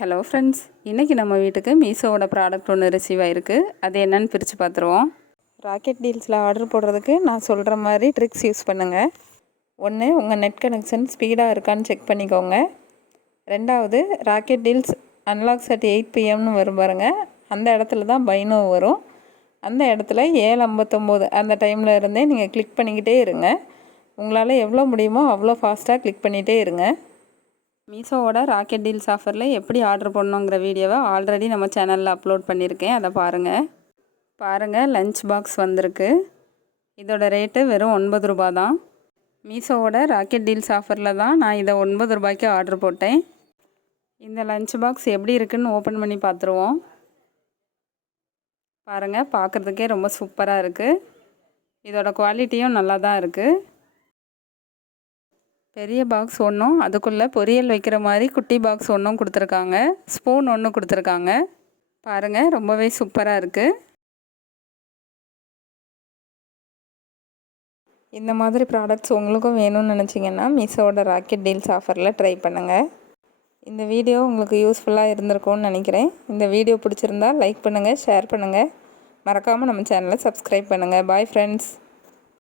Hello friends, இன்றைக்கி நம்ம வீட்டுக்கு மீஷோவோட ப்ராடக்ட் ஒன்று ரிசீவ் ஆகிருக்கு. அது என்னன்னு பிரித்து பார்த்துருவோம். ராக்கெட் டீல்ஸில் ஆர்டர் போடுறதுக்கு நான் சொல்கிற மாதிரி ட்ரிக்ஸ் யூஸ் பண்ணுங்கள். ஒன்று, உங்கள் நெட் கனெக்ஷன் ஸ்பீடாக இருக்கான்னு செக் பண்ணிக்கோங்க. ரெண்டாவது, rocket deals unlocks at 8 PM வரும் பாருங்கள், அந்த இடத்துல தான் பைனோ வரும். அந்த இடத்துல 7:59 அந்த டைமில் இருந்தே நீங்கள் கிளிக் பண்ணிக்கிட்டே இருங்க. உங்களால் எவ்வளோ முடியுமோ அவ்வளோ ஃபாஸ்ட்டாக கிளிக் பண்ணிகிட்டே இருங்க. மீஷோவோட ராக்கெட் டீல்ஸ் ஆஃபரில் எப்படி ஆர்டர் பண்ணணுங்கிற வீடியோவை ஆல்ரெடி நம்ம சேனலில் அப்லோட் பண்ணியிருக்கேன். அதை பாருங்கள். லஞ்ச் பாக்ஸ் வந்திருக்கு. இதோட ரேட்டு வெறும் 9 ரூபா தான். மீஷோவோட ராக்கெட் டீல்ஸ் ஆஃபரில் தான் நான் இதை 9 ரூபாய்க்கு ஆர்டர் போட்டேன். இந்த லஞ்ச் பாக்ஸ் எப்படி இருக்குதுன்னு ஓப்பன் பண்ணி பார்த்துருவோம். பாருங்கள், பார்க்குறதுக்கே ரொம்ப சூப்பராக இருக்குது. இதோட குவாலிட்டியும் நல்லா தான் இருக்குது. பெரிய பாக்ஸ் ஒன்றும், அதுக்குள்ளே பொரியல் வைக்கிற மாதிரி குட்டி பாக்ஸ் ஒன்றும் கொடுத்துருக்காங்க. ஸ்பூன் ஒன்று கொடுத்துருக்காங்க. பாருங்கள், ரொம்பவே சூப்பராக இருக்குது. இந்த மாதிரி ப்ராடக்ட்ஸ் உங்களுக்கும் வேணும்னு நினச்சிங்கன்னா மீஷோவோட ராக்கெட் டீல்ஸ் ஆஃபரில் ட்ரை பண்ணுங்கள். இந்த வீடியோ உங்களுக்கு யூஸ்ஃபுல்லாக இருந்திருக்கும்னு நினைக்கிறேன். இந்த வீடியோ பிடிச்சிருந்தா லைக் பண்ணுங்கள், ஷேர் பண்ணுங்கள். மறக்காமல் நம்ம சேனலை சப்ஸ்கிரைப் பண்ணுங்கள். Bye friends.